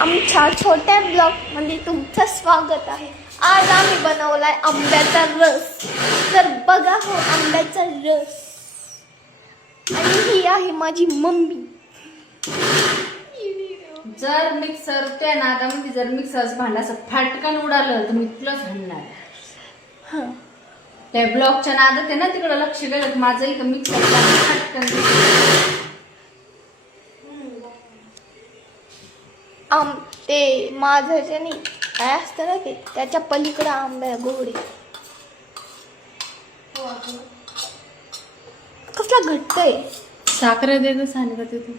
आमच्या छोट्या ब्लॉग मध्ये तुमचं स्वागत आहे. आज आम्ही बनवलाय आंब्याचा रस. तर बघा हो आंब्याचा रस. आणि ही आहे माझी मम्मी. जर मिक्सर त्या नादामध्ये जर मिक्सरचं भांडं असं फाटकन उडालं तर मी तुलाच म्हणणार. हं. त्या ब्लॉकच्या नादात आहे ना तिकडं लक्ष गेलं माझं इथं मिक्सर फाटकन ते माझं जे नाही काय असतं ना ते त्याच्या पलीकडे आंब्या गोडे कसला घट्ट आहे. साखर दे ग सांगा ते तू.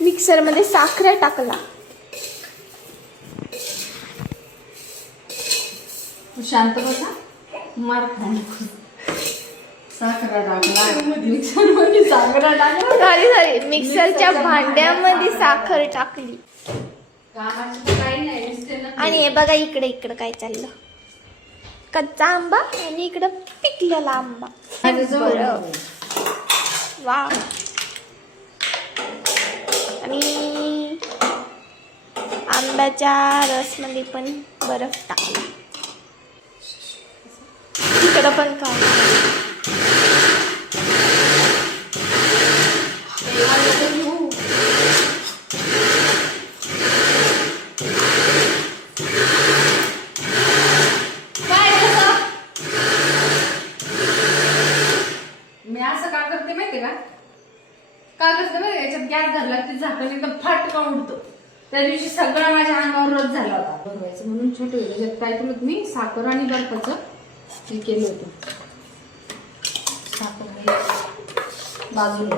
मिक्सर मध्ये साखर टाकला. शांत बसा मार खाऊ. साखर टाकला मिक्सर मध्ये साखर टाकला. सॉरी मिक्सरच्या भांड्यामध्ये साखर टाकली. कामाचं काही नाही नुसते ना. आणि हे बघा इकडे काय चाललं. कच्चा आंबा आणि इकडं पिकलेला आंबा. बरं. वा. आणि आंब्याच्या रसमध्ये पण बर्फ टाकला. इकडं पण काय मी असं का करते माहितीये का करते माहिती याच्यात गॅस धरला की झाकण एकदम फाटकन उडतो. त्या दिवशी सगळा माझ्या अंगावर रस झाला होता बनवायचं म्हणून छोटे त्याच्यात काय केलं मी साखर आणि बर्फाचं हे केलं होतं. साखर बाजूला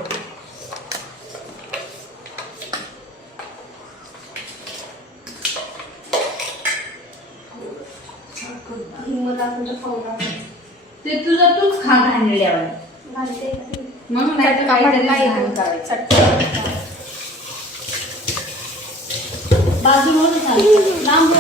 ते तुझं तूच खा घाणेरड्यावर म्हणून नाही बाजूला लांब